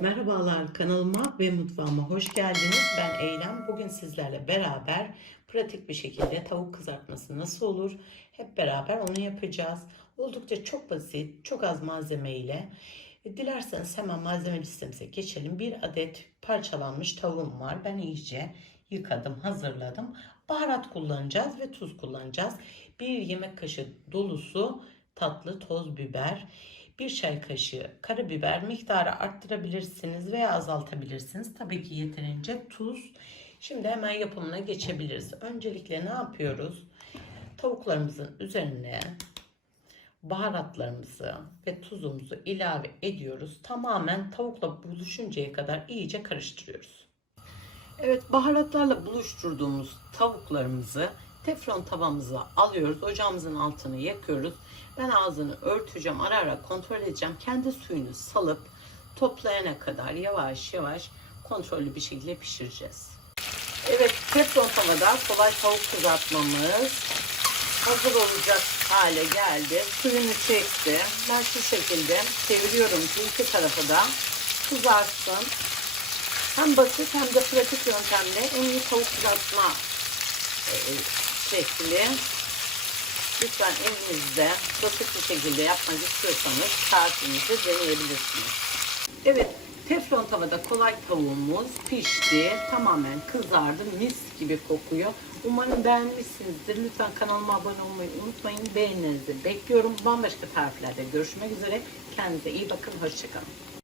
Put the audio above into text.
Merhabalar kanalıma ve mutfağıma hoş geldiniz. Ben Eylem. Bugün sizlerle beraber pratik bir şekilde tavuk kızartması nasıl olur? Hep beraber onu yapacağız. Oldukça çok basit, çok az malzeme ile. E, Dilerseniz hemen malzeme listemize geçelim. Bir adet parçalanmış tavuğum var. Ben iyice yıkadım, hazırladım. Baharat kullanacağız ve tuz kullanacağız. Bir yemek kaşığı dolusu tatlı toz biber, bir çay kaşığı karabiber miktarı arttırabilirsiniz veya azaltabilirsiniz. Tabii ki yeterince tuz. Şimdi hemen yapımına geçebiliriz. Öncelikle ne yapıyoruz? Tavuklarımızın üzerine baharatlarımızı ve tuzumuzu ilave ediyoruz. Tamamen tavukla buluşuncaya kadar iyice karıştırıyoruz. Evet baharatlarla buluşturduğumuz tavuklarımızı teflon tavamıza alıyoruz. Ocağımızın altını yakıyoruz. Ben ağzını örteceğim. Ara ara kontrol edeceğim. Kendi suyunu salıp toplayana kadar yavaş yavaş kontrollü bir şekilde pişireceğiz. Evet teflon tavada kolay tavuk kızartmamız hazır olacak hale geldi. Suyunu çekti. Ben şu şekilde çeviriyorum ki iki tarafı da kızarsın. Hem basit hem de pratik yöntemle en iyi tavuk kızartma e, şekli. Lütfen evinizde basit bir şekilde yapmak istiyorsanız tarifinizi deneyebilirsiniz. Evet, teflon tavada kolay tavuğumuz pişti. Tamamen kızardı. Mis gibi kokuyor. Umarım beğenmişsinizdir. Lütfen kanalıma abone olmayı unutmayın. Beğenilerinizi bekliyorum. Bambaşka tariflerde görüşmek üzere. Kendinize iyi bakın. Hoşçakalın.